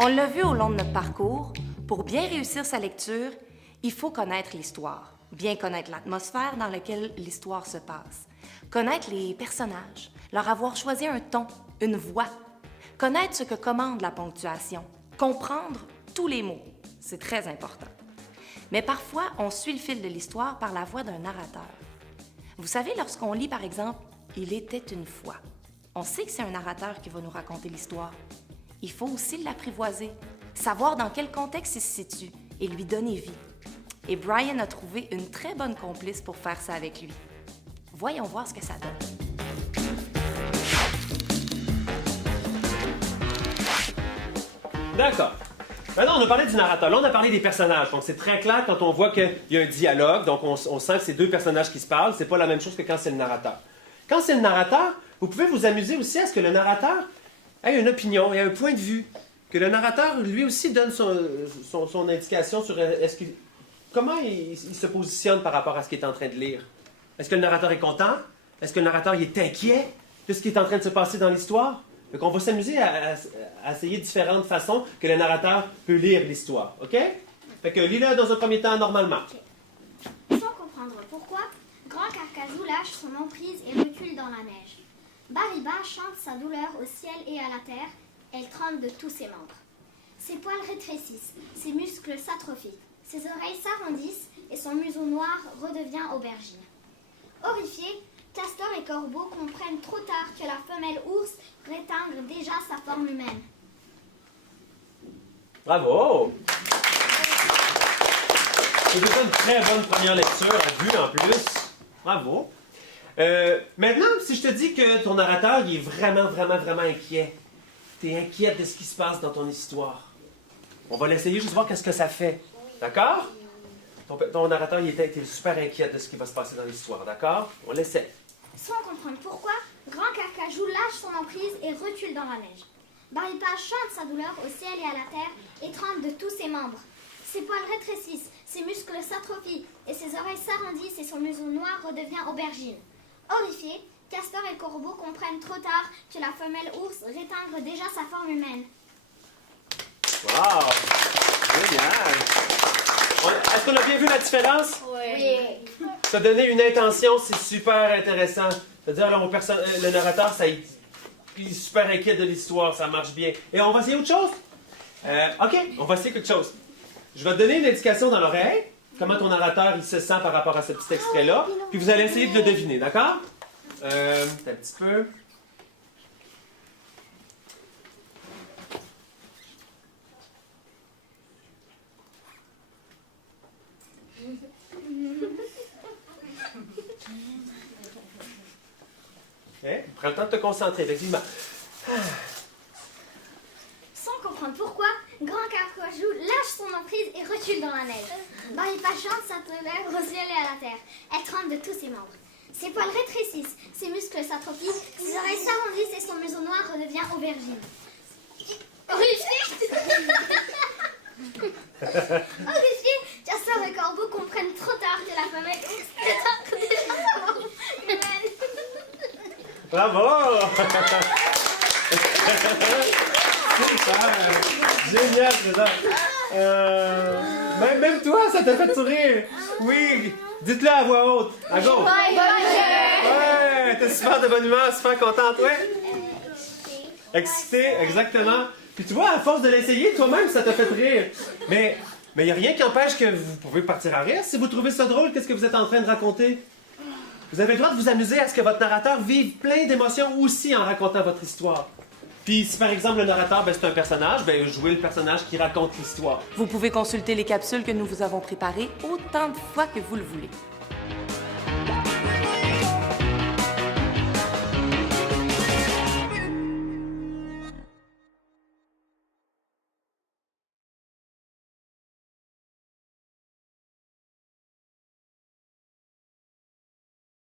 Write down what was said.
On l'a vu au long de notre parcours, pour bien réussir sa lecture, il faut connaître l'histoire, bien connaître l'atmosphère dans laquelle l'histoire se passe, connaître les personnages, leur avoir choisi un ton, une voix, connaître ce que commande la ponctuation, comprendre tous les mots, c'est très important. Mais parfois, on suit le fil de l'histoire par la voix d'un narrateur. Vous savez, lorsqu'on lit, par exemple, « Il était une fois », on sait que c'est un narrateur qui va nous raconter l'histoire. Il faut aussi l'apprivoiser, savoir dans quel contexte il se situe et lui donner vie. Et Brian a trouvé une très bonne complice pour faire ça avec lui. Voyons voir ce que ça donne. D'accord. Maintenant, on a parlé du narrateur. Là, on a parlé des personnages. Donc, c'est très clair quand on voit qu'il y a un dialogue. Donc, on sent que c'est deux personnages qui se parlent. C'est pas la même chose que quand c'est le narrateur. Quand c'est le narrateur, vous pouvez vous amuser aussi à ce que le narrateur ait une opinion et un point de vue. Que le narrateur, lui aussi, donne son indication sur comment il se positionne par rapport à ce qu'il est en train de lire. Est-ce que le narrateur est content? Est-ce que le narrateur il est inquiet de ce qui est en train de se passer dans l'histoire? Donc, on va s'amuser à essayer différentes façons que le narrateur peut lire l'histoire. OK? Fait que lis-le dans un premier temps normalement. Okay. Sans comprendre pourquoi, Grand Carcajou lâche son emprise et recule dans la neige. Bariba chante sa douleur au ciel et à la terre. Elle tremble de tous ses membres. Ses poils rétrécissent, ses muscles s'atrophient, ses oreilles s'arrondissent et son museau noir redevient aubergine. Horrifiés, Castor et Corbeau comprennent trop tard que la femelle ours rétingre déjà sa forme humaine. Bravo! C'est déjà une très bonne première lecture à vue en plus. Bravo! Maintenant, si je te dis que ton narrateur il est vraiment inquiet, tu es inquiète de ce qui se passe dans ton histoire, on va l'essayer juste voir qu'est-ce que ça fait. D'accord? Ton narrateur il est super inquiet de ce qui va se passer dans l'histoire. D'accord? On l'essaie. Sans comprendre pourquoi, Grand Carcajou lâche son emprise et recule dans la neige. Bariba chante sa douleur au ciel et à la terre et tremble de tous ses membres. Ses poils rétrécissent, ses muscles s'atrophient et ses oreilles s'arrondissent et son museau noir redevient aubergine. Horrifiés, Castor et Corbeau comprennent trop tard que la femelle ours rétingre déjà sa forme humaine. Wow! Génial! Est-ce qu'on a bien vu la différence? Oui. Ça donnait une intention, c'est super intéressant. C'est-à-dire, là, le narrateur, il est super inquiet de l'histoire, ça marche bien. Et on va essayer autre chose? OK, on va essayer quelque chose. Je vais te donner une indication dans l'oreille, comment ton narrateur il se sent par rapport à ce petit extrait-là, puis vous allez essayer de le deviner, d'accord? Un petit peu. Okay. Prends le temps de te concentrer, effectivement. Sans comprendre pourquoi, Grand Carcajou lâche son emprise et recule dans la neige. Bariba chante sa douleur au ciel et à la terre. Elle tremble de tous ses membres. Ses poils rétrécissent, ses muscles s'atrophient, ses oreilles s'arrondissent et son museau noir redevient aubergine. Horrifiés, Castor et Corbeau comprennent trop tard que la femelle ours rétingre déjà sa forme humaine. Bravo! Super! Génial, César! Même toi, ça t'a fait sourire! Oui! Dites-le à voix haute! À gauche! Ouais! T'es super de bonne humeur, super contente, ouais? Excité, exactement. Puis tu vois, à force de l'essayer, toi-même, ça t'a fait rire. Mais il n'y a rien qui empêche que vous pouvez partir à rire. Si vous trouvez ça drôle, qu'est-ce que vous êtes en train de raconter? Vous avez le droit de vous amuser à ce que votre narrateur vive plein d'émotions aussi en racontant votre histoire. Puis si par exemple le narrateur, c'est un personnage, jouez le personnage qui raconte l'histoire. Vous pouvez consulter les capsules que nous vous avons préparées autant de fois que vous le voulez.